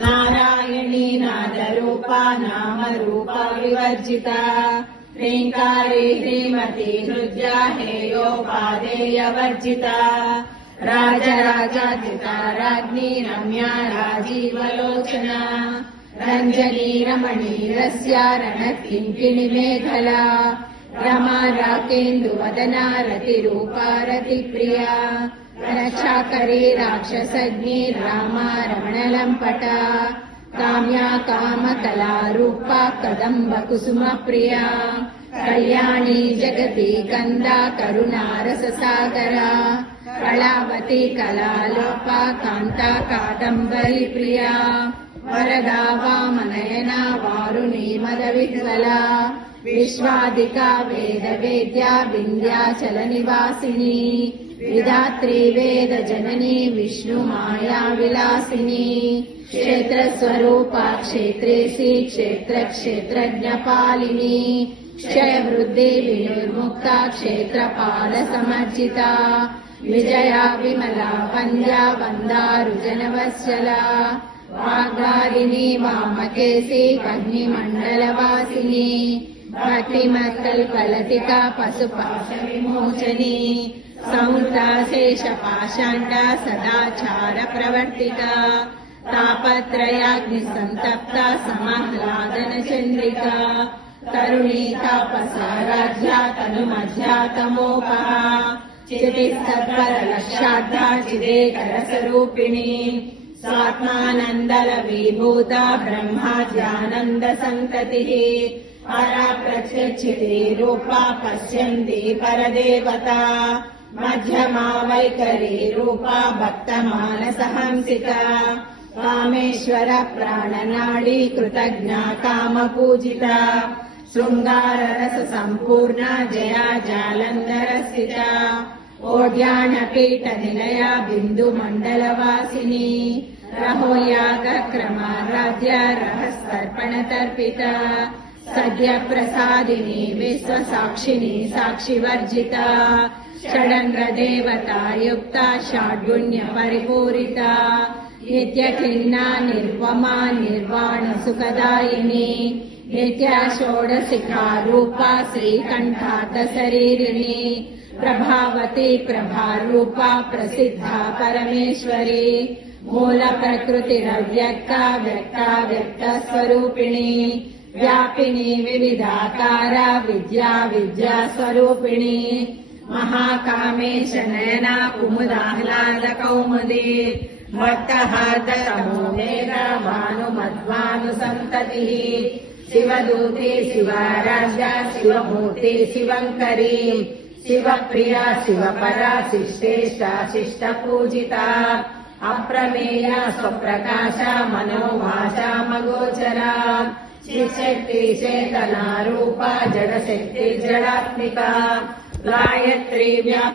नारायणी नादरूपा नामरूपा विवर्जिता ह्रीङ्कारी ह्रीमती हृद्या हेयोपादेयवर्जिता राजराजार्जिता राज्ञी रम्या राजीवलोचना रञ्जनी रमणीरस्या रणकिङ्किणी मेखला रमा राकेन्दुवदना रतिरूपा रतिप्रिया रक्षाकरी राक्षसज्ञी रामा रमणलम्पटा काम्या कामकलारूपा कदम्बकुसुमप्रिया कल्याणी जगती कन्दा करुणारससागरा कलावती कलालोपा कान्ता कादम्बरी प्रिया वरदा वामनयना वारुणी मदविह्वला विश्वादिका वेदवेद्या विन्ध्याचल निवासिनी विधात्री वेद जननी विष्णुमाया विलासिनी क्षेत्रस्वरूपा क्षेत्रेसी क्षेत्र क्षेत्रज्ञपालिनी क्षय वृद्धि विनिर्मुक्ता क्षेत्रपाल समर्जिता विजया विमला वन्द्या वन्दारुजनवत्सला वाग्वादिनी वामकेशी वह्निमण्डलवासिनी भक्तिमत्कल्पलतिका पशुपाशविमोचनी समुद्रा शेषपाषाण्डा सदाचार प्रवर्तिका तापत्रयाग्निसन्तप्ता समाह्लादन चन्द्रिका तरुणी तापसाराध्या तनुमध्या तमोपहा चितिस्तत्परलक्षाढ्या चिदेकरस्वरूपिणी स्वात्मानन्दलवीभूता ब्रह्माद्यानन्दसन्ततिः परा प्रत्यक्षिते रूपा पश्यन्ति परदेवता मध्यमा वैखरी रूपा भक्तमानसहंसिका कामेश्वर प्राणनाडी कृतज्ञा कामपूजिता शृङ्गाररस सम्पूर्णा जया जालन्धरस्थिता ओड्यानपीठनिलया बिन्दुमण्डलवासिनी रहोयागक्रमाराध्या रहस्तर्पणतर्पिता सद्यप्रसादिनी विश्वसाक्षिणी साक्षिवर्जिता षडङ्गदेवता युक्ता षड्गुण्यपरिपूरिता नित्यखिन्ना निर्वमा निर्वाणसुखदायिनी नित्या षोडशिखा रूपा श्रीकण्ठार्थशरीरिणी प्रभावती प्रभारूपा प्रसिद्धा परमेश्वरी मूलप्रकृतिरव्यक्ता व्यक्ता व्यक्तस्वरूपिणी व्यापिनी विविधाकारा विद्या विद्यास्वरूपिणी महाकामेश नयना कुमुदाह्लादकौमुदी भक्तहार्दतमोमेधा भानुमध्वानुसन्ततिः शिवदूते शिवाराध्या शिवमूर्ते शिवङ्करी शिवप्रिया शिवपरा शिष्टेष्टा शिष्टपूजिता अप्रमेया स्वप्रकाशा मनोवाचा मगोचरा चित्शक्ति चेतना रूपा जडशक्ति जडात्मिका गायत्री व्याप्ता